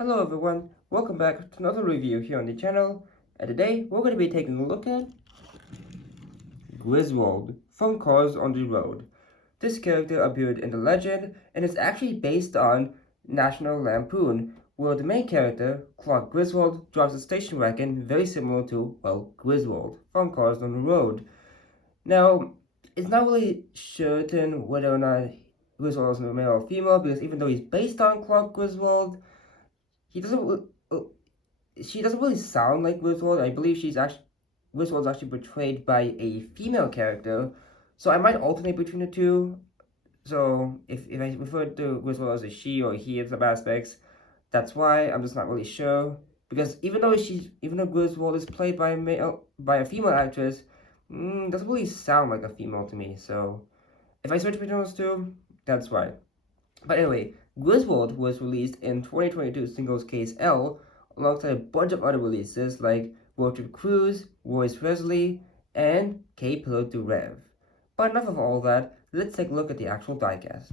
Hello everyone, welcome back to another review here on the channel, and today we're going to be taking a look at Griswold from Cars on the Road. This character appeared in the legend and is actually based on National Lampoon, where the main character, Clark Griswold, drives a station wagon very similar to, well, Griswold from Cars on the Road. Now, it's not really certain whether or not Griswold is a male or female, because even though he's based on Clark Griswold, he doesn't she doesn't really sound like Griswold. I believe Griswold's actually portrayed by a female character, so I might alternate between the two. So if I refer to Griswold as a she or he in some aspects, that's why I'm just not really sure. Because even though Griswold is played by a female actress, doesn't really sound like a female to me. So if I switch between those two, that's why. But anyway, Griswold was released in 2022 singles Case L, alongside a bunch of other releases like Road Trip Cruise, Royce Presley, and K Pillow to Rev. But enough of all that, let's take a look at the actual diecast.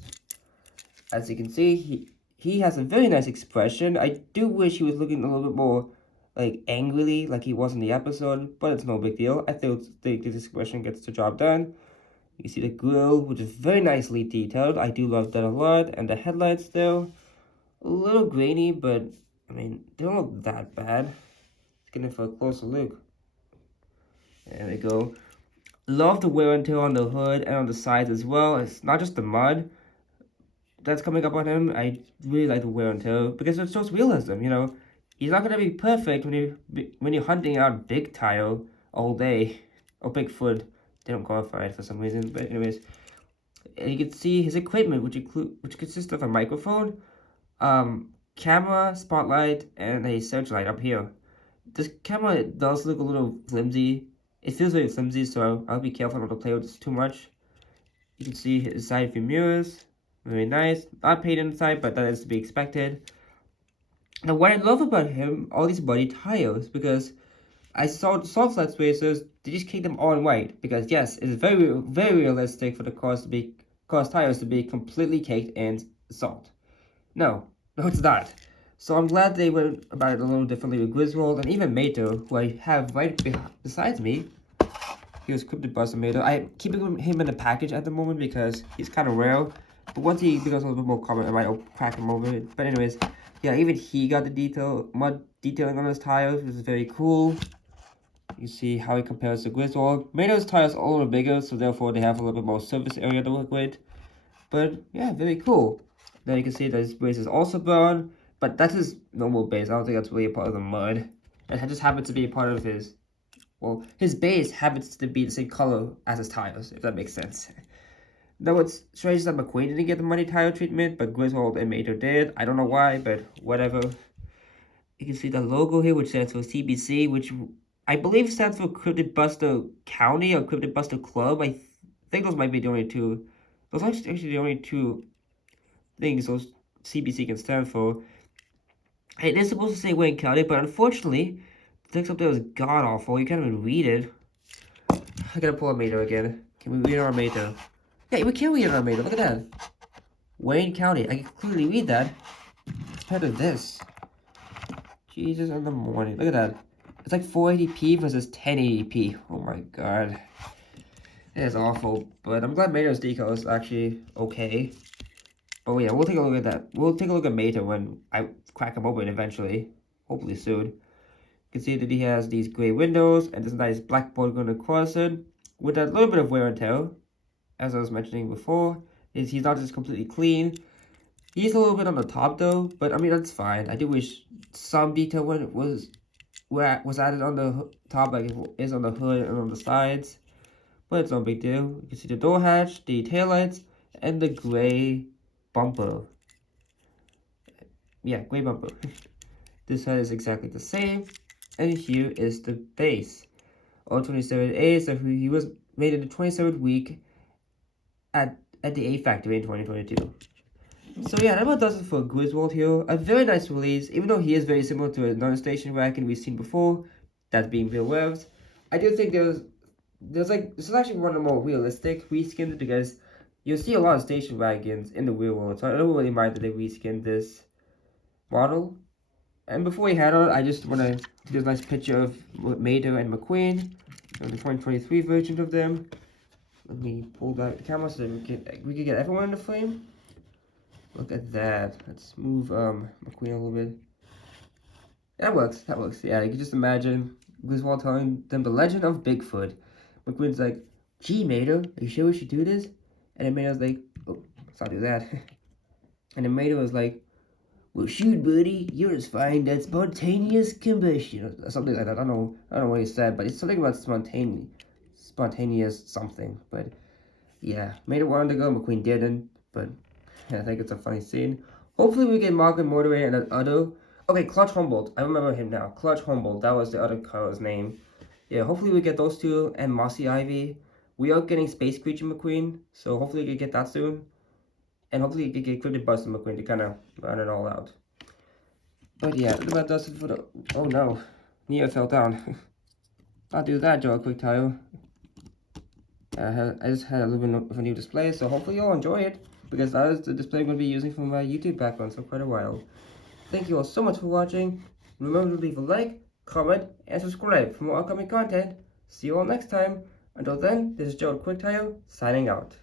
As you can see, he has a very nice expression. I do wish he was looking a little bit more like angrily like he was in the episode, but it's no big deal. I think this expression gets the job done. You see the grille, which is very nicely detailed. I do love that a lot. And the headlights, though, a little grainy, but, I mean, they don't look that bad. Let's get in for a closer look. There we go. Love the wear and tear on the hood and on the sides as well. It's not just the mud that's coming up on him. I really like the wear and tear because it shows realism, you know. He's not going to be perfect when you're hunting out big tire all day, or Bigfoot. They don't qualify it for some reason, but anyways, and you can see his equipment, which consists of a microphone, camera, spotlight, and a searchlight up here. This camera does look a little flimsy. It feels very flimsy, so I'll be careful not to play with this too much. You can see his side view mirrors, very nice. Not painted inside, but that is to be expected. Now, what I love about him, all these body tires, because I saw the soft flat spacers, they just keep them all in white. Because yes, it's very, very realistic for the cars tires to be completely caked in salt. No, it's not. So I'm glad they went about it a little differently with Griswold and even Mato, who I have right besides me. He was Cryptid Buster Mato. I'm keeping him in the package at the moment because he's kind of rare. But once he becomes a little bit more common, I might crack him over it. But anyways, yeah, even he got the mud detailing on his tires, which is very cool. You see how it compares to Griswold. Mato's tires are a little bigger, so therefore they have a little bit more surface area to work with. But yeah, very cool. Then you can see that his base is also brown, but that's his normal base. I don't think that's really a part of the mud. It just happens to be a part of his, well, his base happens to be the same color as his tires, if that makes sense. Now what's strange is that McQueen didn't get the muddy tire treatment, but Griswold and Mato did. I don't know why, but whatever. You can see the logo here, which stands for CBC, which I believe stands for Cryptid Buster County or Cryptid Buster Club. I think those might be the only two. Those are actually the only two things those CBC can stand for. It is supposed to say Wayne County, but unfortunately, the text up there is god-awful. You can't even read it. I gotta pull a Mato again. Can we read our Mato? Yeah, we can read our Mato. Look at that. Wayne County. I can clearly read that. Compared to this. Jesus in the morning. Look at that. It's like 480p versus 1080p. Oh my god. It is awful. But I'm glad Mato's decal is actually okay. Oh yeah, we'll take a look at that. We'll take a look at Mato when I crack him open eventually. Hopefully soon. You can see that he has these gray windows and this nice black border going across it. With a little bit of wear and tear. As I was mentioning before. He's not just completely clean. He's a little bit on the top though. But I mean, that's fine. I do wish some detail was added on the top like it is on the hood and on the sides. But it's no big deal. You can see the door hatch, the taillights, and the gray bumper. Yeah, gray bumper. This side is exactly the same. And here is the base. On 27A, so he was made in the 27th week at the A factory in 2022. So yeah, that about does it for Griswold here. A very nice release, even though he is very similar to another station wagon we've seen before, that being Bill Webb's. I do think there's like, this is actually one of the more realistic reskins because you'll see a lot of station wagons in the real world, so I don't really mind that they reskinned this model. And before we head on, I just want to do this nice picture of Mater and McQueen, the 2023 version of them. Let me pull back the camera so that we can get everyone in the frame. Look at that. Let's move McQueen a little bit. That works. That works. Yeah, you can just imagine Griswold telling them the legend of Bigfoot. McQueen's like, "Gee, Mater, are you sure we should do this?" And then Mater's like, "Oh, let's not do that." And then Mater was like, "Well, shoot, buddy, you're as fine that spontaneous combustion," or something like that. I don't know what he said, but it's something about spontaneous something. But yeah, Mater wanted to go, McQueen didn't. But yeah, I think it's a funny scene. Hopefully, we get Margaret Motivator and that other. Okay, Clutch Humboldt. I remember him now. Clutch Humboldt. That was the other car's name. Yeah, hopefully we get those two and Mossy Ivy. We are getting Space Creature McQueen, so hopefully we can get that soon. And hopefully we can get Cryptid Buster McQueen to kind of run it all out. But yeah, that does it for the... Oh no, Neo fell down. I'll do that, Joe, quick tile. I just had a little bit of a new display, so hopefully you'll enjoy it. Because that is the display I'm going to be using for my YouTube background for quite a while. Thank you all so much for watching. Remember to leave a like, comment, and subscribe for more upcoming content. See you all next time. Until then, this is Joe Quicktile, signing out.